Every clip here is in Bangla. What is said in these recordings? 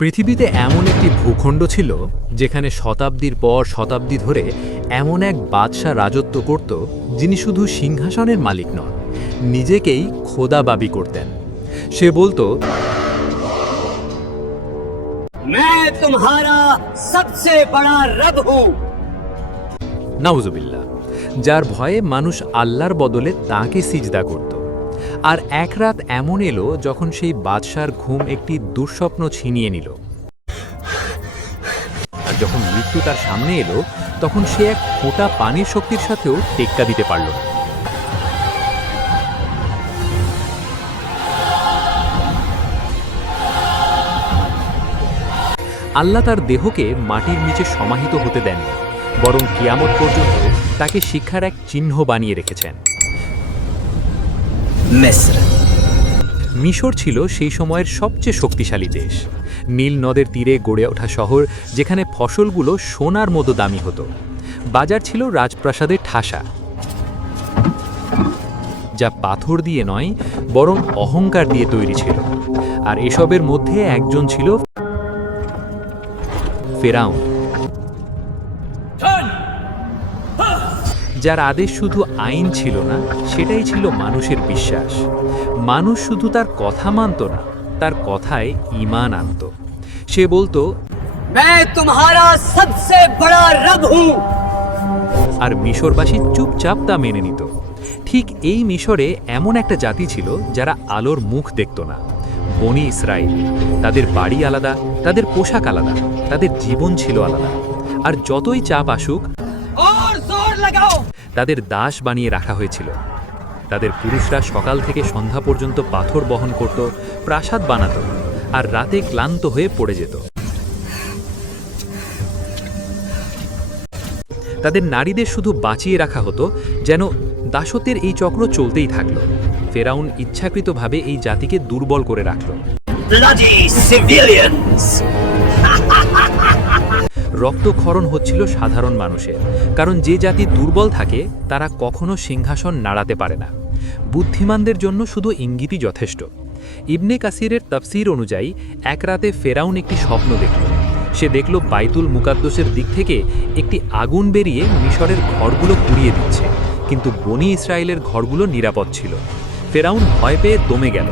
পৃথিবীতে এমন একটি ভূখণ্ড ছিল যেখানে শতাব্দীর পর শতাব্দী ধরে এমন এক বাদশাহ রাজত্ব করত যিনি শুধু সিংহাসনের মালিক নন, নিজেকেই খোদা দাবি করতেন। সে বলতো, मैं तुम्हारा सबसे बड़ा रब हूं। নাউজুবিল্লাহ, যার ভয়ে মানুষ আল্লাহর বদলে তাঁকে সিজদা করত। আর এক রাত এমন এলো যখন সেই বাদশার ঘুম একটি দুঃস্বপ্ন ছিনিয়ে নিল। আর যখন মৃত্যু তার সামনে এলো তখন সে এক ফোঁটা পানির শক্তির সাথেও টেক্কা দিতে পারল না। আল্লাহ তার দেহকে মাটির নিচে সমাহিত হতে দেননি, বরং কিয়ামত পর্যন্ত তাকে শিক্ষার এক চিহ্ন বানিয়ে রেখেছেন। মিশর ছিল সেই সময়ের সবচেয়ে শক্তিশালী দেশ। নীল নদের তীরে গড়ে ওঠা শহর, যেখানে ফসলগুলো সোনার মতো দামি হতো। বাজার ছিল রাজপ্রাসাদের ঠাসা, যা পাথর দিয়ে নয় বরং অহংকার দিয়ে তৈরি ছিল। আর এসবের মধ্যে একজন ছিল ফেরাউন, যার আদেশ শুধু আইন ছিল না, সেটাই ছিল মানুষের বিশ্বাস। মানুষ শুধু তার কথা মানত না, তার কথায় ঈমান আনত। সে বলতো, मैं तुम्हारा सबसे बड़ा रब हूं। আর মিশরবাসী চুপচাপ তা মেনে নিত। ঠিক এই মিশরে এমন একটা জাতি ছিল যারা আলোর মুখ দেখত না, বনি ইসরাইল। তাদের বাড়ি আলাদা, তাদের পোশাক আলাদা, তাদের জীবন ছিল আলাদা। আর যতই চাপ আসুক, और जोर लगाओ। তাদের দাস বানিয়ে রাখা হয়েছিল। তাদের পুরুষরা সকাল থেকে সন্ধ্যা পর্যন্ত পাথর বহন করত, প্রাসাদ বানাত, আর রাতে ক্লান্ত হয়ে পড়ে যেত। তাদের নারীদের শুধু বাঁচিয়ে রাখা হতো, যেন দাসত্বের এই চক্র চলতেই থাকল। ফেরাউন ইচ্ছাকৃতভাবে এই জাতিকে দুর্বল করে রাখল। Bloody civilians! রক্তক্ষরণ হচ্ছিল সাধারণ মানুষের, কারণ যে জাতি দুর্বল থাকে তারা কখনো সিংহাসন নাড়াতে পারে না। বুদ্ধিমানদের জন্য শুধু ইঙ্গিতই যথেষ্ট। ইবনে কাসিরের তাফসীর অনুযায়ী এক রাতে ফেরাউন একটি স্বপ্ন দেখল। সে দেখল বাইতুল মুকাদ্দাসের দিক থেকে একটি আগুন বেরিয়ে মিশরের ঘরগুলো পুড়িয়ে দিচ্ছে, কিন্তু বনি ইসরায়েলের ঘরগুলো নিরাপদ ছিল। ফেরাউন ভয় পেয়ে দমে গেল।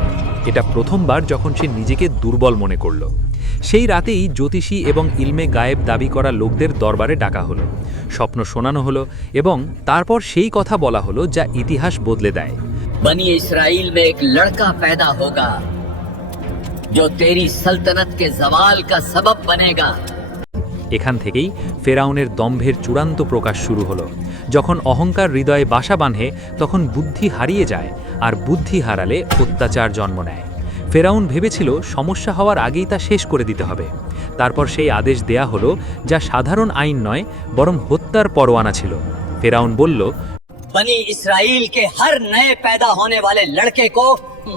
এটা প্রথমবার যখন সে নিজেকে দুর্বল মনে করল। সেই রাতেই জ্যোতিষী এবং ইলমে গায়েব দাবি করা লোকদের দরবারে ডাকা হলো, স্বপ্ন শোনানো হলো এবং তারপর সেই কথা বলা হলো যা ইতিহাস বদলে দেয়। बनी इसराइल में एक लड़का पैदा होगा जो तेरी सल्तनत के जवाल का सबब बनेगा। এখান থেকেই ফেরাউনের দম্ভের চূড়ান্ত প্রকাশ শুরু হলো। যখন অহংকার হৃদয়ে বাসা বাঁধে তখন বুদ্ধি হারিয়ে যায়, আর বুদ্ধি হারালে অত্যাচার জন্ম নেয়। ফেরাউন ভেবেছিল সমস্যা হওয়ার আগেই তা শেষ করে দিতে হবে। তারপর সেই আদেশ দেয়া হলো যা সাধারণ আইন নয় বরং হত্যার পরোয়ানা ছিল। ফেরাউন বলল, बनी इसराइल के हर नए पैदा होने वाले लड़के को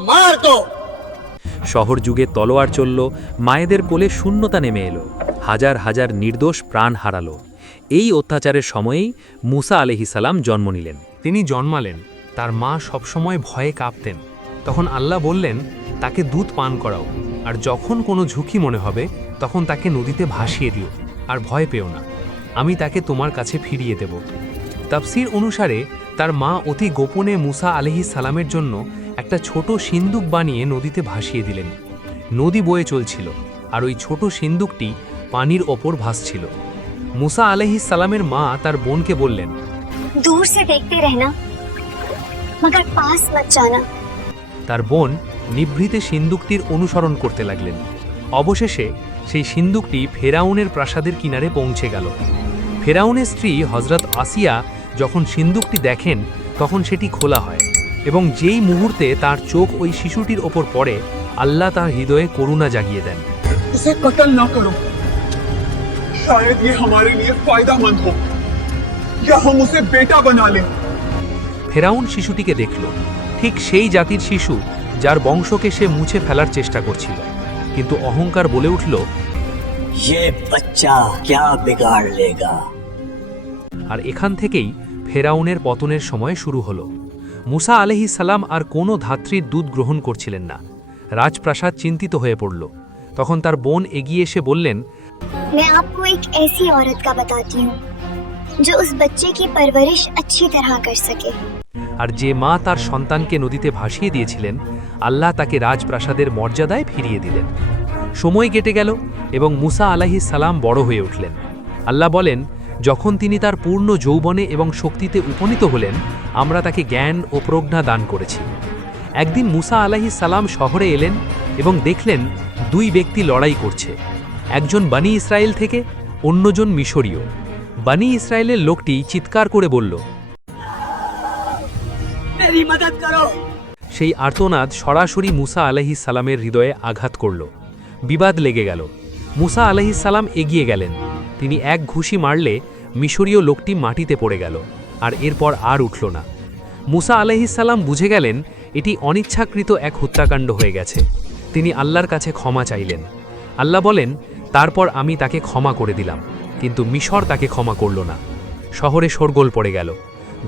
मार दो। শহর যুগে তলোয়ার চলল, মায়েদের কোলে শূন্যতা নেমে এলো, হাজার হাজার নির্দোষ প্রাণ হারালো। এই অত্যাচারের সময়েই মুসা আলাইহিস সালাম জন্ম নিলেন। তিনি জন্মালেন, তার মা সবসময় ভয়ে কাঁপতেন। তখন আল্লাহ বললেন, তাকে দুধ পান করাও, আর যখন কোনো ঝুঁকি মনে হবে তখন তাকে নদীতে ভাসিয়ে দিও, আর ভয় পেও না, আমি তাকে তোমার কাছে ফিরিয়ে দেব। তাফসীর অনুসারে তার মা অতি গোপনে মুসা আলাইহিস সালামের জন্য একটা ছোট সিন্দুক বানিয়ে নদীতে ভাসিয়ে দিলেন। নদী বয়ে চলছিল, আর ওই ছোট সিন্দুকটি পানির ওপর ভাসছিল। মুসা আলাইহিস সালামের মা তার বোনকে বললেন, दूर से देखते रहना मगर पास मत जाना। তার বোন নিভৃতে সিন্দুকটির অনুসরণ করতে লাগলেন। অবশেষে সেই সিন্দুকটি ফেরাউনের প্রাসাদের কিনারে পৌঁছে গেল। ফেরাউনের স্ত্রী হজরত আসিয়া যখন সিন্দুকটি দেখেন তখন সেটি খোলা হয়, এবং যেই মুহূর্তে তার চোখ ওই শিশুটির ওপর পড়ে, আল্লাহ তার হৃদয়ে করুণা জাগিয়ে দেন। उसे कत्ल ना करो, शायद ये हमारे लिए फायदामंद हो, या हम उसे बेटा बना लें। ফেরাউন শিশুটিকে দেখল, ঠিক সেই জাতির শিশু যার বংশকে সে মুছে ফেলার চেষ্টা করছিল, কিন্তু অহংকার বলে উঠল, ये बच्चा क्या बिगाड़ लेगा। আর এখান থেকেই ফেরাউনের পতনের সময় শুরু হলো। মুসা আলাইহিস সালাম আর কোনো ধাত্রীর দুধ গ্রহণ করছিলেন না। রাজপ্রাসাদ চিন্তিত হয়ে পড়ল। তখন তার বোন এগিয়ে এসে বললেন, मैं आपको एक ऐसी औरत का बताती हूँ जो उस बच्चे की परवरिश अच्छी तरह कर सके। আর যে মা তার সন্তানকে নদীতে ভাসিয়ে দিয়েছিলেন, আল্লাহ তাকে রাজপ্রাসাদের মর্যাদায় ফিরিয়ে দিলেন। সময় কেটে গেল এবং মুসা আলাইহিস সালাম বড় হয়ে উঠলেন। আল্লাহ বলেন, যখন তিনি তার পূর্ণ যৌবনে এবং শক্তিতে উপনীত হলেন, আমরা তাকে জ্ঞান ও প্রজ্ঞা দান করেছি। একদিন মুসা আলাইহিস সালাম শহরে এলেন এবং দেখলেন দুই ব্যক্তি লড়াই করছে, একজন বানি ইসরায়েল থেকে, অন্যজন মিশরীয়। বানি ইসরায়েলের লোকটি চিৎকার করে বলল, मेरी मदद करो। সেই আর্তনাদ সরাসরি মুসা আলাইহিস সালামের হৃদয়ে আঘাত করল। বিবাদ লেগে গেল। মুসা আলাইহিস সালাম এগিয়ে গেলেন। তিনি এক ঘুষি মারলে মিশরীয় লোকটি মাটিতে পড়ে গেল আর এরপর আর উঠল না। মুসা আলাইহিস সালাম বুঝে গেলেন এটি অনিচ্ছাকৃত এক হত্যাকাণ্ড হয়ে গেছে। তিনি আল্লাহর কাছে ক্ষমা চাইলেন। আল্লাহ বলেন, তারপর আমি তাকে ক্ষমা করে দিলাম, কিন্তু মিশর তাকে ক্ষমা করল না। শহরে শোরগোল পড়ে গেল,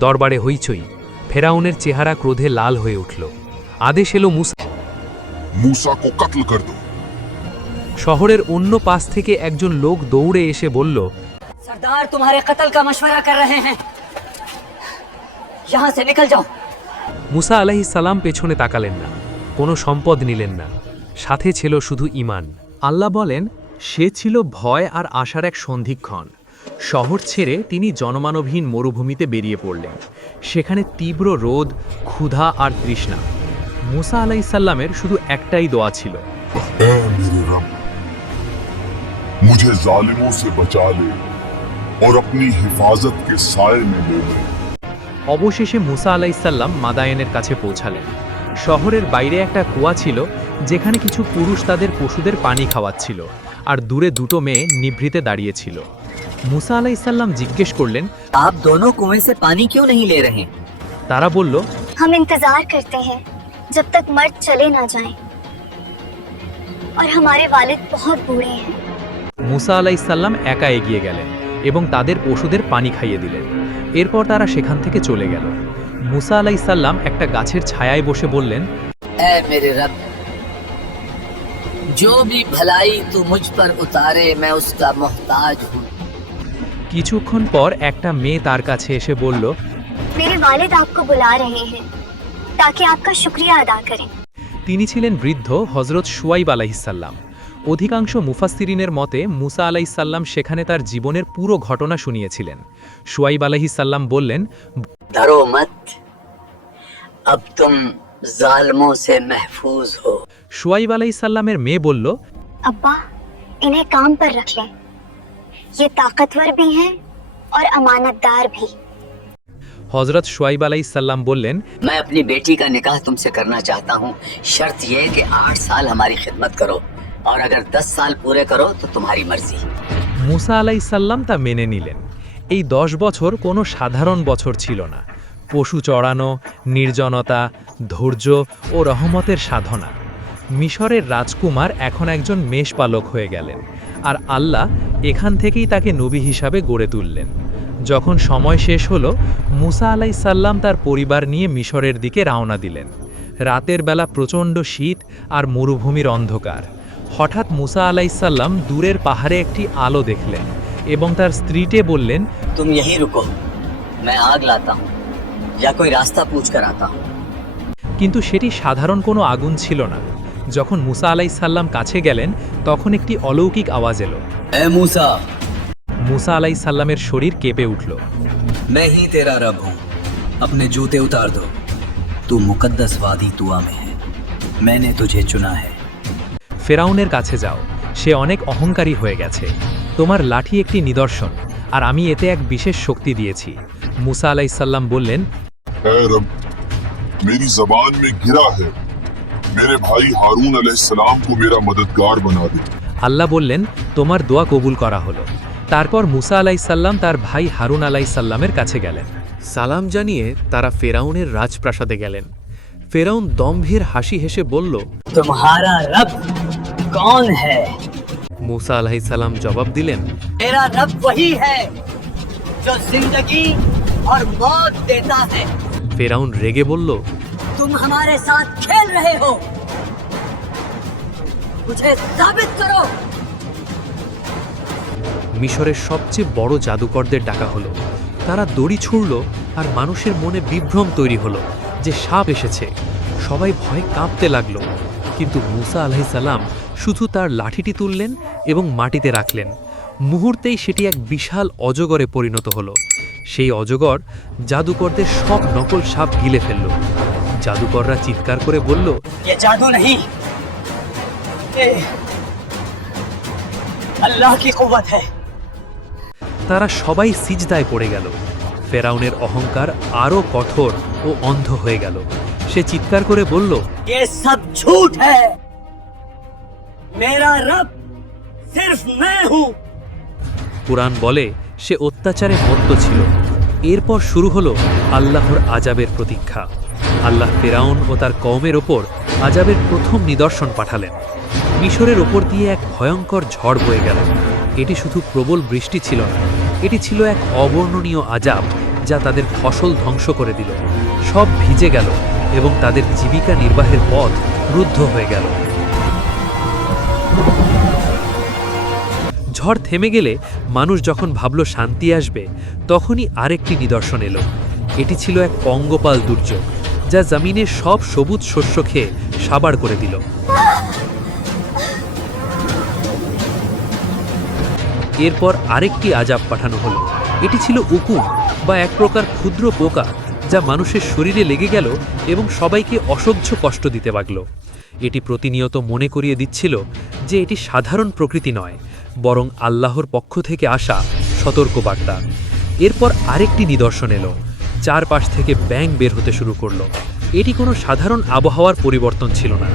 দরবারে হইচই। ফেরাউনের চেহারা ক্রোধে লাল হয়ে উঠল। আদেশ এলো मूसा को कत्ल कर दो। শহরের অন্য পাশ থেকে একজন লোক দৌড়ে এসে বলল, सरदार तुम्हारे कत्ल का मशवरा कर रहे हैं, यहाँ से निकल जाओ। মুসা আলাইহিস সালাম পেছনে তাকালেন না, কোনো সম্পদ নিলেন না, সাথে ছিল শুধু ঈমান। আল্লাহ বলেন, সে ছিল ভয় আর আশার এক সন্ধিক্ষণ। শহর ছেড়ে তিনি জনমানবহীন মরুভূমিতে বেরিয়ে পড়লেন। সেখানে তীব্র রোদ, ক্ষুধা আর তৃষ্ণা। মুসা আলাইহিস সালামের শুধু একটাই দোয়া ছিল, ऐ मेरे रब, मुझे जालिमों से बचा ले और अपनी हिफाजत के साए में ले ले। অবশেষে মুসা আলাইহিস সালাম মাদায়েনের কাছে পৌঁছালেন। শহরের বাইরে একটা কুয়া ছিল, যেখানে কিছু পুরুষ তাদের পশুদের পানি খাওয়াচ্ছিল, আর দূরে দুটো মেয়ে নিভৃতে দাঁড়িয়েছিল। মুসা আলাইহিস সালাম জিজ্ঞেস করলেন, आप दोनों कुएं से पानी क्यों नहीं ले रहे? তারা বলল, हम इंतजार करते हैं जब तक मर्द चले ना जाएं, और हमारे वालिद बहुत बूढ़े हैं। মুসা আলাইহিস সালাম একা এগিয়ে গেলেন এবং তাদের পশুদের পানি খাইয়ে দিলেন। এরপর তারা সেখান থেকে চলে গেল। মুসা আলাইহিস সালাম একটা গাছের ছায়ায় বসে বললেন, ऐ मेरे रब, जो भी भलाई तू मुझ पर उतारे मैं उसका मोहताज हूँ। কিছুক্ষণ পর একটা মেয়ে তার কাছে এসে বলল, मेरे वालिद आपको बुला रहे हैं ताकि आपका शुक्रिया अदा करें। তিনি ছিলেন বৃদ্ধ হযরত শুয়াইব আলাইহিস সালাম। অধিকাংশ মুফাসসিরিনের মতে মুসা আলাইহিস সালাম সেখানে তার জীবনের পুরো ঘটনা শুনিয়েছিলেন। শুয়াইব আলাইহিস সালাম বললেন, डरो मत, अब तुम जालिमों से महफूज हो। শুয়াইব আলাইহিস সালামের মেয়ে বলল, अब्बा, इन्हें काम पर रख लें, ये ताकतवर भी हैं और अमानतदार भी। হযরত শুয়াইব আলাইহিস সালাম বললেন, मैं अपनी बेटी का निकाह तुमसे करना चाहता हूँ, शर्त यह है कि 8 साल हमारी खिदमत करो, और अगर 10 साल पूरे करो तो तुम्हारी मर्जी। মুসা আলাইহিস সালাম তা মেনে নিলেন। এই 10 বছর কোনো সাধারণ বছর ছিল না। পশু চড়ানো, নির্জনতা, ধৈর্য ও রহমতের সাধনা। মিশরের রাজকুমার এখন একজন মেষপালক হয়ে গেলেন, আর আল্লাহ এখান থেকেই তাকে নবী হিসাবে গড়ে তুললেন। যখন সময় শেষ হলো, মুসা আলাইহিস সালাম তার পরিবার নিয়ে মিশরের দিকে রওনা দিলেন। রাতের বেলা প্রচণ্ড শীত আর মরুভূমির অন্ধকার। হঠাৎ মুসা আলাইহিস সালাম দূরের পাহাড়ে একটি আলো দেখলেন এবং তার স্ত্রীকে বললেন, तुम यहीं रुको, मैं आग लाता हूँ या कोई रास्ता पूछ कर आता हूँ। কিন্তু সেটি সাধারণ কোনো আগুন ছিল না। যখন মুসা আলাইহিস সালাম কাছে গেলেন, তখন একটি অলৌকিক আওয়াজ এলো। ऐ मूसा, মুসা আলাইহিস সালামের শরীর কেঁপে উঠল। मैं ही तेरा रब हूँ, अपने जूते उतार दो, तू मुकद्दस वादी तुआ में है, मैंने तुझे चुना है। ফেরাউনের কাছে যাও, সে অনেক অহংকারী হয়ে গেছে। তোমার লাঠি একটি নিদর্শন, আর আমি এতে এক বিশেষ শক্তি দিয়েছি। মুসা আলাইহিস সালাম বললেন, ऐ रब, मेरी जबान में गिरा है, मेरे भाई हारून अलैहिस्सलाम को मेरा मददगार बना दे। আল্লাহ বললেন, তোমার দোয়া কবুল করা হলো। তারপর মুসা আলাইহিস সালাম তার ভাই হারুন আলাইহিস সালামের কাছে গেলেন। সালাম জানিয়ে তারা ফেরাউনের রাজপ্রাসাদে গেলেন। ফেরাউন দম্ভীর হাসি হেসে বলল, तुम्हारा रब कौन है? মুসা আলাইহিস সালাম জবাব দিলেন, मेरा रब वही है जो जिंदगी और मौत देता है। ফেরাউন রেগে বলল, तुम हमारे साथ खेल रहे हो। मुझे साबित करो। মিশরের সবচেয়ে বড় জাদুকরদের ডাকা হলো। তারা দড়ি ছুঁড়ল আর মানুষের মনে বিভ্রম তৈরি হলো যে সাপ এসেছে। সবাই ভয়ে কাঁপতে লাগলো, কিন্তু মুসা আলাইহিসসালাম শুধু তার লাঠিটি তুললেন এবং মাটিতে রাখলেন। মুহূর্তেই সেটি এক বিশাল অজগরে পরিণত হলো। সেই অজগর জাদুকরদের সব নকল সাপ গিলে ফেলল। জাদুকররা চিৎকার করে বলল, ये जादू नहीं, ये अल्लाह की कुव्वत है। তারা সবাই সিজদায় পড়ে গেল। ফেরাউনের অহংকার আরও কঠোর ও অন্ধ হয়ে গেল। সে চিৎকার করে বলল, ये सब झूठ है। मेरा रब सिर्फ मैं हूँ। কুরআন বলে সে অত্যাচারে মত্ত ছিল। এরপর শুরু হলো আল্লাহর আযাবের প্রতীক্ষা। আল্লাহ ফেরাউন ও তার কওমের ওপর আযাবের প্রথম নিদর্শন পাঠালেন। মিশরের ওপর দিয়ে এক ভয়ঙ্কর ঝড় বয়ে গেল। এটি শুধু প্রবল বৃষ্টি ছিল না, এটি ছিল এক অবর্ণনীয় আযাব যা তাদের ফসল ধ্বংস করে দিল। সব ভিজে গেল এবং তাদের জীবিকা নির্বাহের পথ রুদ্ধ হয়ে গেল। ঝড় থেমে গেলে মানুষ যখন ভাবল শান্তি আসবে, তখনই আরেকটি নিদর্শন এলো। এটি ছিল এক পঙ্গপাল দুর্যোগ যা জমিনের সব সবুজ শস্য খেয়ে সাবার করে দিল। এরপর আরেকটি আযাব পাঠানো হলো। এটি ছিল উকুন বা এক প্রকার ক্ষুদ্র পোকা যা মানুষের শরীরে লেগে গেল এবং সবাইকে অসহ্য কষ্ট দিতে লাগল। এটি প্রতিনিয়ত মনে করিয়ে দিচ্ছিল যে এটি সাধারণ প্রকৃতি নয়, বরং আল্লাহর পক্ষ থেকে আসা সতর্কবার্তা। এরপর আরেকটি নিদর্শন এলো। চারপাশ থেকে ব্যাঙ বের হতে শুরু করলো। এটি কোনো সাধারণ আবহাওয়ার পরিবর্তন ছিল না,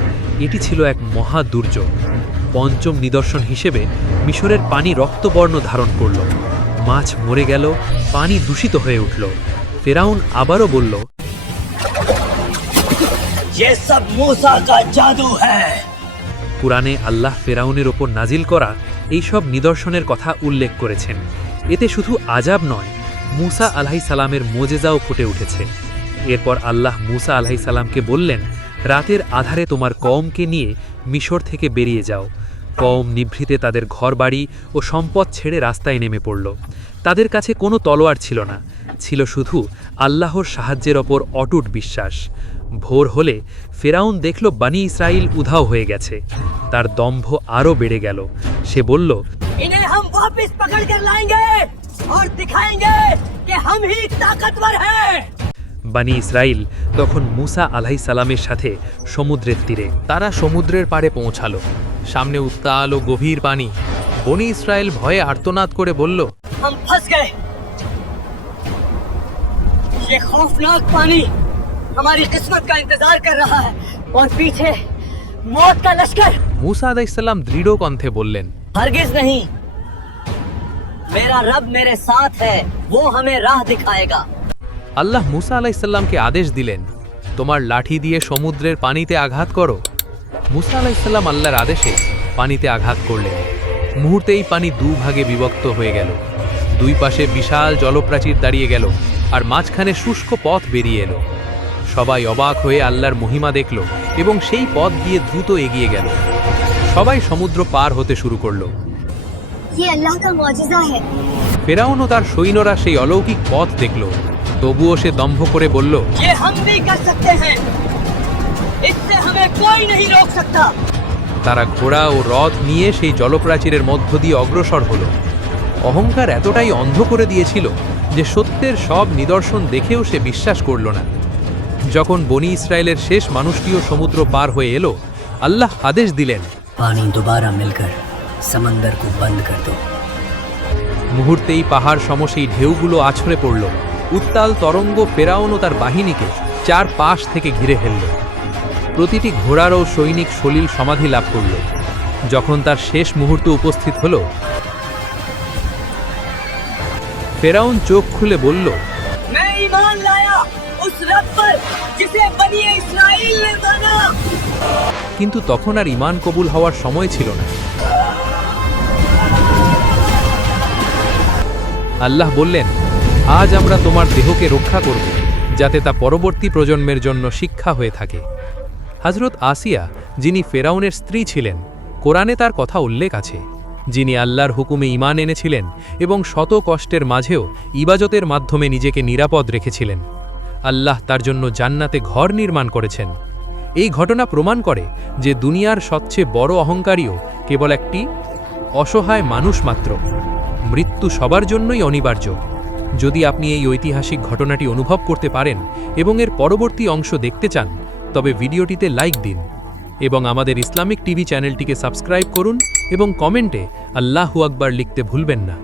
এটি ছিল এক মহা দুর্যোগ। পঞ্চম নিদর্শন হিসেবে মিশরের পানি রক্তবর্ণ ধারণ করল। মাছ মরে গেল, পানি দূষিত হয়ে উঠল। ফেরাউন আবারও বলল, ये सब मूसा का जादू है। কুরআনে আল্লাহ ফেরাউনের ওপর নাজিল করা এই সব নিদর্শনের কথা উল্লেখ করেছেন। এতে শুধু আযাব নয়, মুসা আলাইহিসসালামের মোজেজাও ফুটে উঠেছে। এরপর আল্লাহ মুসা আলাইহিসসালামকে বললেন, রাতের আধারে তোমার কওমকে নিয়ে মিশর থেকে বেরিয়ে যাও। কওম নিভৃতে তাদের ঘরবাড়ি ও সম্পদ ছেড়ে রাস্তায় নেমে পড়ল। তাদের কাছে কোনো তলোয়ার ছিল না, ছিল শুধু আল্লাহর সাহায্যের ওপর অটুট বিশ্বাস। ভোর হলে ফেরাউন দেখল বনী ইসরাইল উধাও হয়ে গেছে। তার দম্ভ আরও বেড়ে গেল। সে বলল, इन्हें हम वापस पकड़ कर लाएंगे और दिखाएंगे कि हम ही ताकतवर हैं। বনী ইসরাইল তখন মুসা আলাইহিসসালামের সাথে সমুদ্রের তীরে। তারা সমুদ্রের পাড়ে পৌঁছালো। সামনে উত্তাল ও গভীর পানি। বনী ইসরায়েল ভয়ে আর্তনাদ করে বলল, हम फंस गए। ये खौफनाक पानी हमारी किस्मत का इंतजार कर रहा है और पीछे मौत का लश्कर। মুসা আলাইহিসসালাম দৃঢ় কণ্ঠে বললেন, हरगिज नहीं, मेरा रब मेरे साथ है, वो हमें राह दिखाएगा। আল্লাহ মুসা আলাইহিসসালামকে আদেশ দিলেন, তোমার লাঠি দিয়ে সমুদ্রের পানিতে আঘাত করো। মুসা আলাইহিসসালাম আল্লাহর আদেশে পানিতে আঘাত করলেন। মুহূর্তেই পানি দুভাগে বিভক্ত হয়ে গেল। দুই পাশে বিশাল জলপ্রাচীর দাঁড়িয়ে গেল আর মাঝখানে শুষ্ক পথ বেরিয়ে এলো। সবাই অবাক হয়ে আল্লাহর মহিমা দেখল এবং সেই পথ দিয়ে দ্রুত এগিয়ে গেল। সবাই সমুদ্র পার হতে শুরু করলো। ये अल्लाह का मौजिज़ा है। ফেরাউন ও তার সৈন্যরা সেই অলৌকিক পথ দেখল। তবুও সে দম্ভ করে বলল, ये हम भी कर सकते हैं, इससे हमें कोई नहीं रोक सकता। তারা ঘোড়া ও রথ নিয়ে সেই জলপ্রাচীরের মধ্য দিয়ে অগ্রসর হলো। অহংকার এতটাই অন্ধ করে দিয়েছিল যে সত্যের সব নিদর্শন দেখেও সে বিশ্বাস করল না। যখন বনী ইসরায়েলের শেষ মানুষটিও সমুদ্র পার হয়ে এলো, আল্লাহ আদেশ দিলেন, पानी दोबारा मिलकर समंदर को बंद कर दो। মুহূর্তেই পাহাড় সম সেই ঢেউগুলো আছড়ে পড়ল। উত্তাল তরঙ্গ ফেরাউন ও তার বাহিনীকে চার পাশ থেকে ঘিরে ফেলল। প্রতিটি ঘোড়ার ও সৈনিক সলিল সমাধি লাভ করল। যখন তার শেষ মুহূর্ত উপস্থিত হল, ফেরাউন চোখ খুলে বলল, मैं ईमान लाया उस रब पर जिसे बनी इस्राइल ने माना। কিন্তু তখন আর ঈমান কবুল হওয়ার সময় ছিল না। আল্লাহ বললেন, আজ আমরা তোমার দেহকে রক্ষা করব, যাতে তা পরবর্তী প্রজন্মের জন্য শিক্ষা হয়ে থাকে। হযরত আসিয়া, যিনি ফেরাউনের স্ত্রী ছিলেন, কোরআনে তার কথা উল্লেখ আছে, যিনি আল্লাহর হুকুমে ঈমান এনেছিলেন এবং শত কষ্টের মাঝেও ইবাদতের মাধ্যমে নিজেকে নিরাপদ রেখেছিলেন। আল্লাহ তার জন্য জান্নাতে ঘর নির্মাণ করেছেন। এই ঘটনা প্রমাণ করে যে দুনিয়ার সবচেয়ে বড় অহংকারীও কেবল একটি অসহায় মানুষ মাত্র। মৃত্যু সবার জন্যই অনিবার্য। যদি আপনি এই ঐতিহাসিক ঘটনাটি অনুভব করতে পারেন এবং এর পরবর্তী অংশ দেখতে চান, তবে ভিডিওটিতে লাইক দিন এবং আমাদের ইসলামিক টিভি চ্যানেলটিকে সাবস্ক্রাইব করুন এবং কমেন্টে আল্লাহু আকবার লিখতে ভুলবেন না।